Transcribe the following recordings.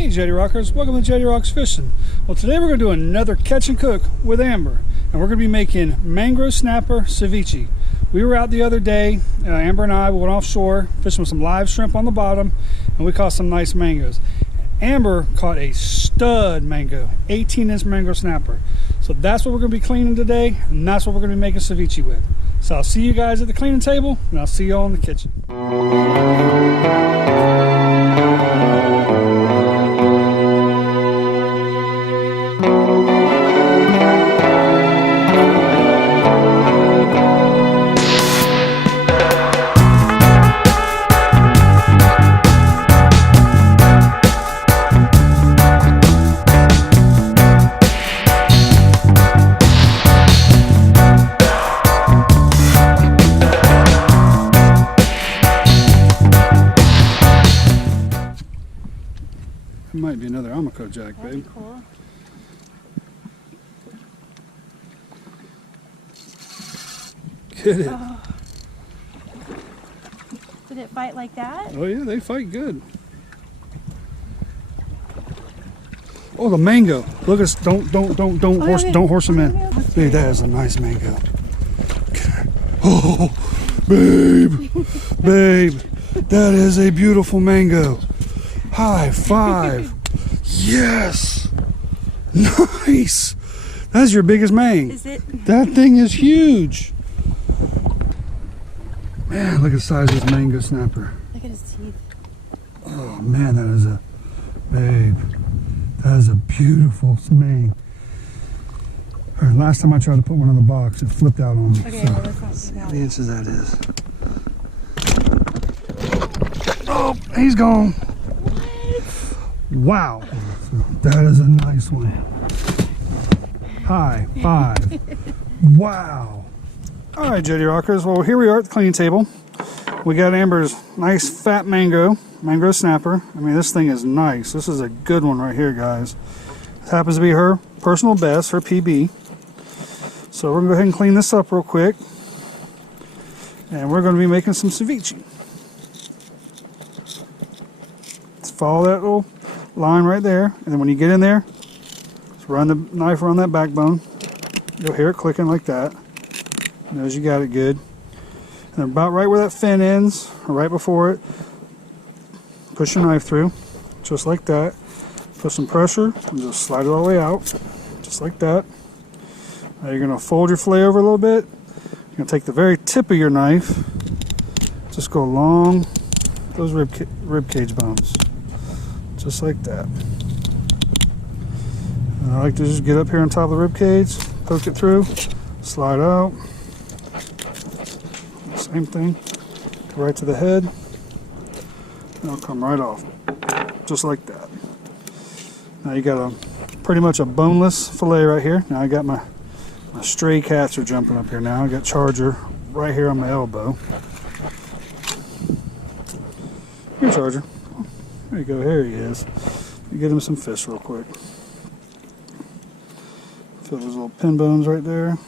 Hey Jettie Rockers, welcome to Jettie Rocks Fishing. Well, today we're going to do another catch and cook with Amber, and we're going to be making mangrove snapper ceviche. We were out the other day, Amber and I went offshore fishing with some live shrimp on the bottom, and we caught some nice mangoes. Amber caught a stud mango, 18-inch mangrove snapper. So that's what we're going to be cleaning today, and that's what we're going to be making ceviche with. So I'll see you guys at the cleaning table, and I'll see you all in the kitchen. Might be another Almaco jack, babe. Cool. Get it. Oh. Did it fight like that? Oh yeah, they fight good. Oh, the mango. Look at don't horse them in. Babe, that is a nice mango. Oh, babe, babe, that is a beautiful mango. High five. Yes. Nice. That's your biggest mang. Is it? That thing is huge. Man, look at the size of this mango snapper. Look at his teeth. Oh man, that is a, babe, that is a beautiful mang. Last time I tried to put one in the box, it flipped out on me. Okay, well, let's not see How that. many inches that is? Oh, he's gone. Wow, that is a nice one. High five. Wow. All right, Jettie Rockers. Well, here we are at the cleaning table. We got Amber's nice fat mango snapper. I mean, this thing is nice. This is a good one right here, guys. This happens to be her personal best, her PB. So we're gonna go ahead and clean this up real quick. And we're gonna be making some ceviche. Let's follow that little line right there, and then when you get in there, just run the knife around that backbone. You'll hear it clicking like that. Knows you got it good. And about right where that fin ends, or right before it, push your knife through, just like that. Put some pressure and just slide it all the way out, just like that. Now you're going to fold your fillet over a little bit. You're going to take the very tip of your knife, just go along those rib cage bones. Just like that. And I like to just get up here on top of the rib cage, poke it through, slide out. Same thing. Go right to the head. And it'll come right off. Just like that. Now you got pretty much a boneless fillet right here. Now I got my stray cats are jumping up here now. I got Charger right here on my elbow. Here, Charger. There you go, here he is. You get him some fish real quick. Feel those little pin bones right there.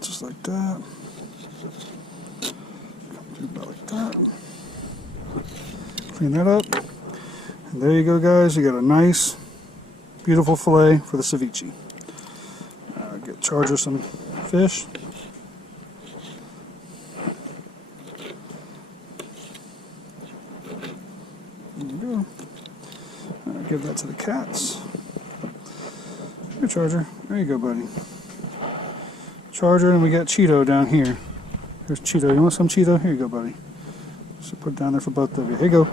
Just like that. Come through about like that. Clean that up. And there you go, guys. You got a nice, beautiful fillet for the ceviche. Get Charger some fish. Give that to the cats. Here, Charger. There you go, buddy. Charger, and we got Cheeto down here. Here's Cheeto. You want some Cheeto? Here you go, buddy. Just put it down there for both of you. Here you go.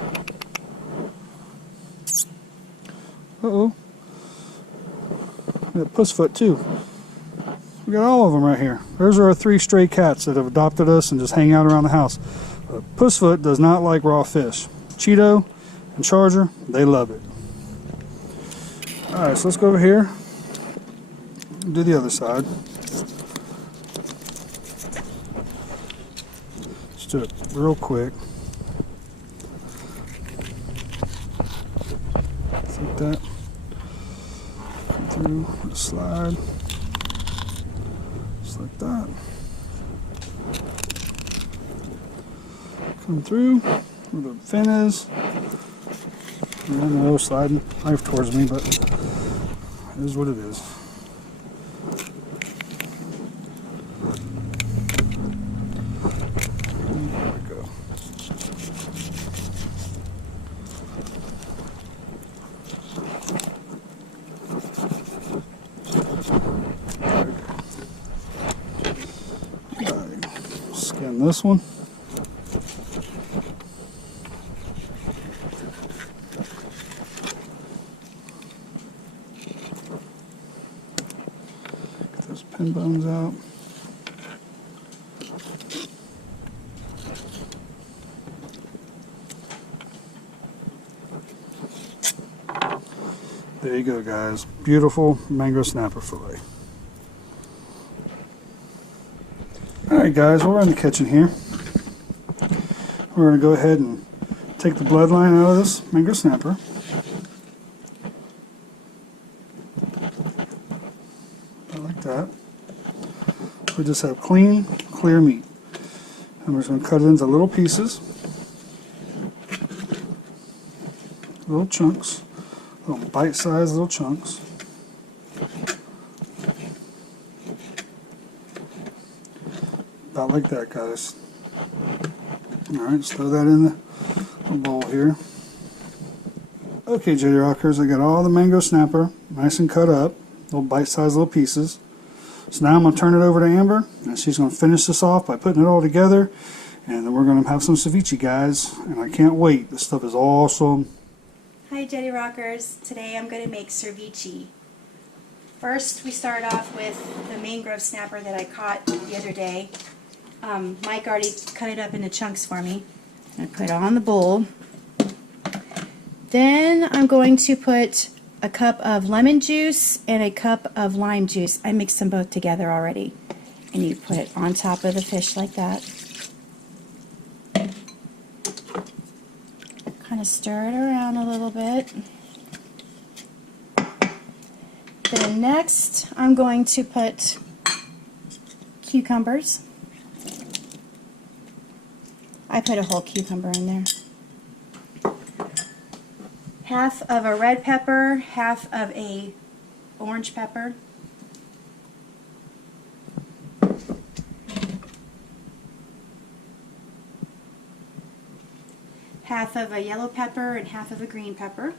Uh-oh. We got Pussfoot, too. We got all of them right here. Those are our 3 stray cats that have adopted us and just hang out around the house. But Pussfoot does not like raw fish. Cheeto and Charger, they love it. Alright, so let's go over here and do the other side. Just do it real quick. Just like that. Come through, slide. Just like that. Come through where the fin is. I know, sliding knife towards me, but it is what it is. There we go. Skin this one. Get those pin bones out. There you go, guys. Beautiful mangrove snapper fillet. Alright guys, we're in the kitchen here. We're going to go ahead and take the bloodline out of this mangrove snapper. Like that. We just have clean, clear meat. And we're just going to cut it into little pieces. Little chunks. Little bite-sized little chunks. About like that, guys. Alright, let's throw that in the bowl here. Okay, Jettie Rockers, I got all the mango snapper nice and cut up, little bite-sized little pieces. So now I'm going to turn it over to Amber, and she's going to finish this off by putting it all together, and then we're going to have some ceviche, guys, and I can't wait. This stuff is awesome. Hi Jettie Rockers. Today I'm going to make ceviche. First we start off with the mangrove snapper that I caught the other day. Mike already cut it up into chunks for me. I put it on the bowl. Then I'm going to put a cup of lemon juice and a cup of lime juice. I mixed them both together already. And you put it on top of the fish like that. Kind of stir it around a little bit. Then next I'm going to put cucumbers. I put a whole cucumber in there. Half of a red pepper, half of a orange pepper. Half of a yellow pepper and half of a green pepper.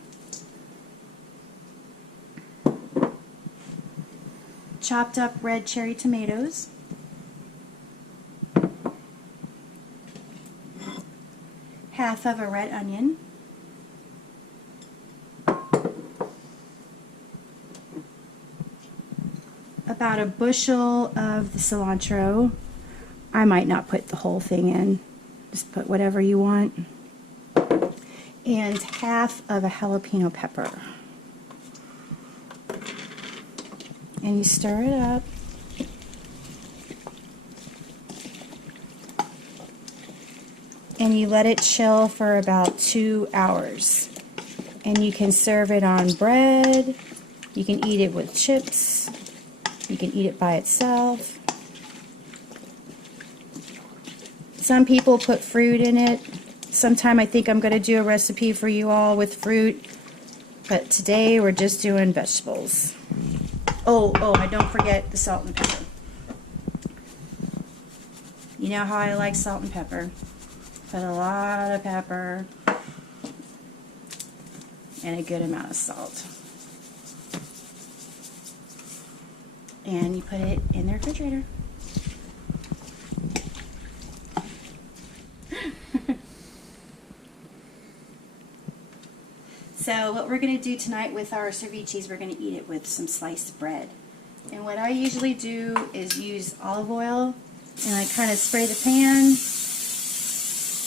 Chopped up red cherry tomatoes. Half of a red onion. About a bushel of the cilantro. I might not put the whole thing in. Just put whatever you want. And half of a jalapeno pepper. And you stir it up. And you let it chill for about 2 hours. And you can serve it on bread. You can eat it with chips. You can eat it by itself. Some people put fruit in it. Sometime I think I'm going to do a recipe for you all with fruit. But today we're just doing vegetables. Oh, and don't forget the salt and pepper. You know how I like salt and pepper. Put a lot of pepper and a good amount of salt. And you put it in the refrigerator. So what we're going to do tonight with our ceviche is we're going to eat it with some sliced bread. And what I usually do is use olive oil, and I kind of spray the pan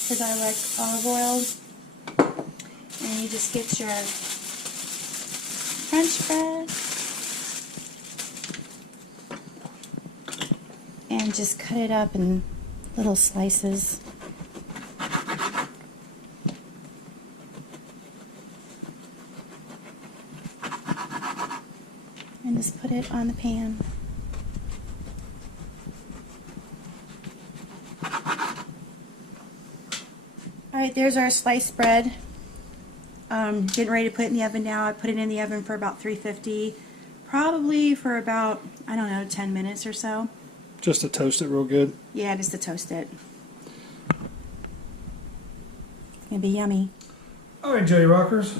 because I like olive oil. And you just get your French bread and just cut it up in little slices. And just put it on the pan. Alright, there's our sliced bread. Getting ready to put it in the oven now. I put it in the oven for about 350, probably for about, I don't know, 10 minutes or so. Just to toast it real good. Yeah, just to toast it. It'd be yummy. All right, Jettie Rockers.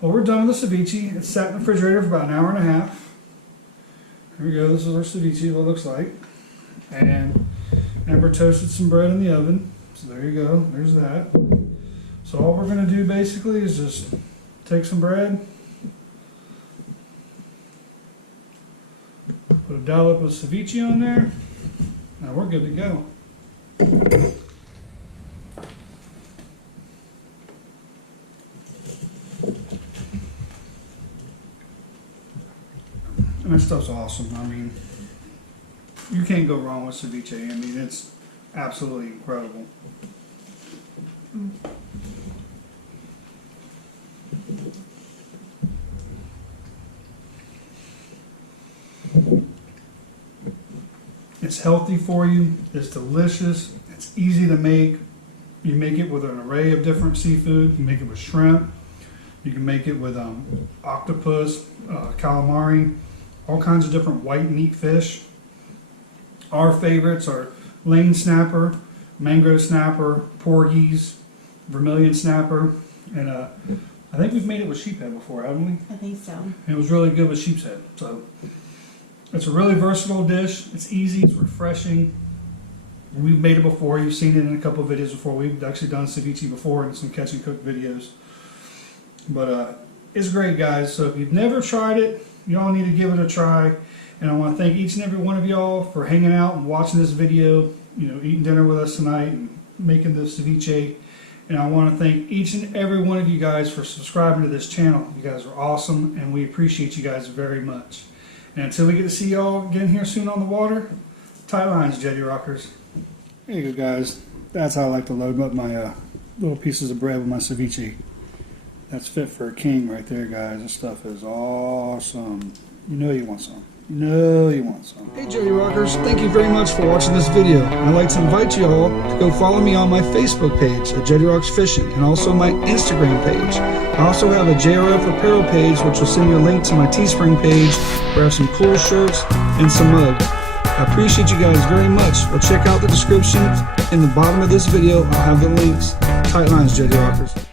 Well, we're done with the ceviche. It's sat in the refrigerator for about an hour and a half. Here we go. This is our ceviche, what it looks like. And Amber toasted some bread in the oven. So there you go. There's that. So all we're going to do basically is just take some bread, put a dollop of ceviche on there. Now we're good to go. And that stuff's awesome. I mean, you can't go wrong with ceviche. I mean, it's absolutely incredible. It's healthy for you. It's delicious. It's easy to make. You make it with an array of different seafood. You make it with shrimp. You can make it with octopus, calamari, all kinds of different white meat fish. Our favorites are lane snapper, mangrove snapper, porgies, vermilion snapper, and I think we've made it with sheephead before, haven't we? I think so. And it was really good with sheep's head. So it's a really versatile dish. It's easy, it's refreshing. We've made it before. You've seen it in a couple of videos before. We've actually done ceviche before in some catch and cook videos. But it's great, guys. So if you've never tried it, you all need to give it a try. And I want to thank each and every one of y'all for hanging out and watching this video, you know, eating dinner with us tonight and making the ceviche. And I want to thank each and every one of you guys for subscribing to this channel. You guys are awesome, and we appreciate you guys very much. And until we get to see y'all again here soon on the water, tight lines, Jettie Rockers. There you go, guys. That's how I like to load up my little pieces of bread with my ceviche. That's fit for a king right there, guys. This stuff is awesome. You know you want some. You know you want some. Hey, Jettie Rockers. Thank you very much for watching this video. I'd like to invite you all to go follow me on my Facebook page at Jettie Rocks Fishing, and also my Instagram page. I also have a JRF apparel page, which will send you a link to my Teespring page, where I have some cool shirts and some mugs. I appreciate you guys very much. Well, check out the description in the bottom of this video. I'll have the links. Tight lines, Jettie Rockers.